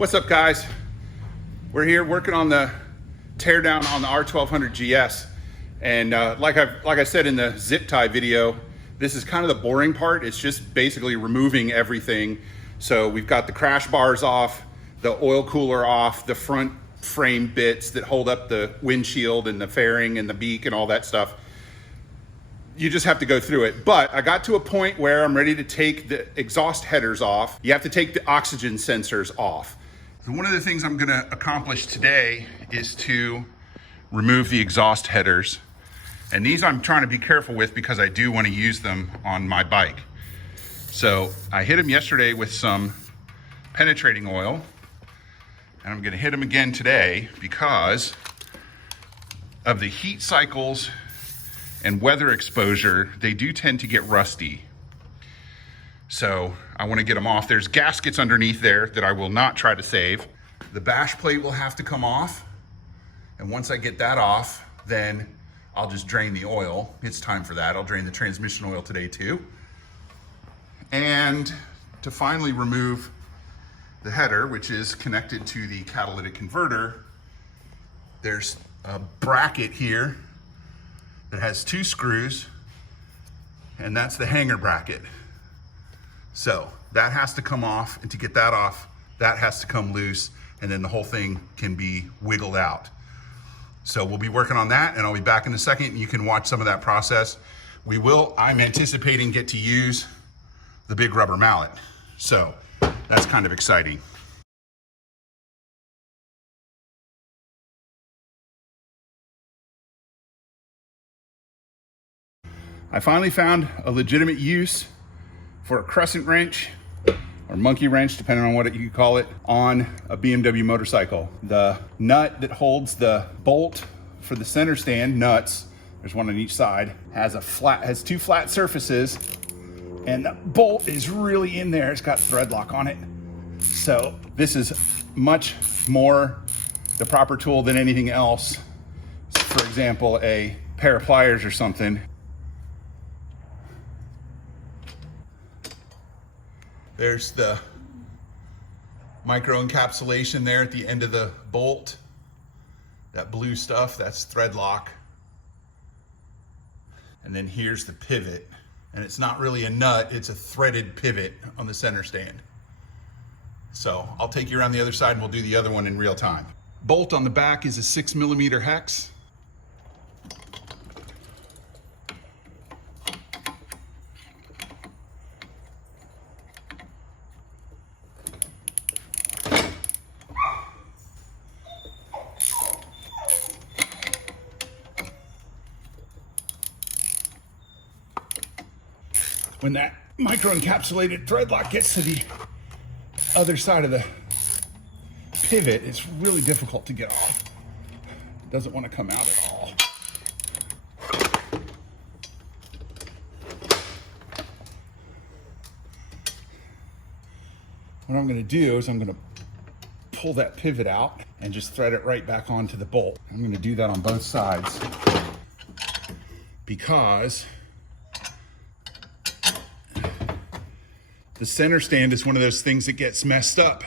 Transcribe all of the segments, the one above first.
What's up, guys? We're here working on the teardown on the R1200 GS, and like I said in the zip tie video, this is kind of the boring part. It's just basically removing everything. So we've got the crash bars off, the oil cooler off, the front frame bits that hold up the windshield and the fairing and the beak and all that stuff. You just have to go through it. But I got to a point where I'm ready to take the exhaust headers off. You have to take the oxygen sensors off. So one of the things I'm gonna accomplish today is to remove the exhaust headers. And these I'm trying to be careful with because I do want to use them on my bike. So I hit them yesterday with some penetrating oil, and I'm gonna hit them again today because of the heat cycles and weather exposure. They do tend to get rusty. So I want to get them off. There's gaskets underneath there that I will not try to save. The bash plate will have to come off. And once I get that off, then I'll just drain the oil. It's time for that. I'll drain the transmission oil today too. And to finally remove the header, which is connected to the catalytic converter, there's a bracket here that has two screws, and that's the hanger bracket. So that has to come off, and to get that off, that has to come loose, and then the whole thing can be wiggled out. So we'll be working on that, and I'll be back in a second, and you can watch some of that process. We will, I'm anticipating, get to use the big rubber mallet. So that's kind of exciting. I finally found a legitimate use for a crescent wrench or monkey wrench, depending on what you call it, on a BMW motorcycle. The nut that holds the bolt for the center stand nuts, there's one on each side, has two flat surfaces, and the bolt is really in there. It's got thread lock on it. So this is much more the proper tool than anything else. For example, a pair of pliers or something. There's the micro encapsulation there at the end of the bolt. That blue stuff, that's thread lock. And then here's the pivot. And it's not really a nut, it's a threaded pivot on the center stand. So I'll take you around the other side and we'll do the other one in real time. Bolt on the back is a 6mm hex. When that micro-encapsulated thread lock gets to the other side of the pivot, it's really difficult to get off. It doesn't want to come out at all. What I'm going to do is I'm going to pull that pivot out and just thread it right back onto the bolt. I'm going to do that on both sides because the center stand is one of those things that gets messed up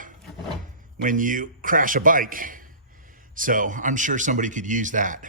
when you crash a bike. So I'm sure somebody could use that.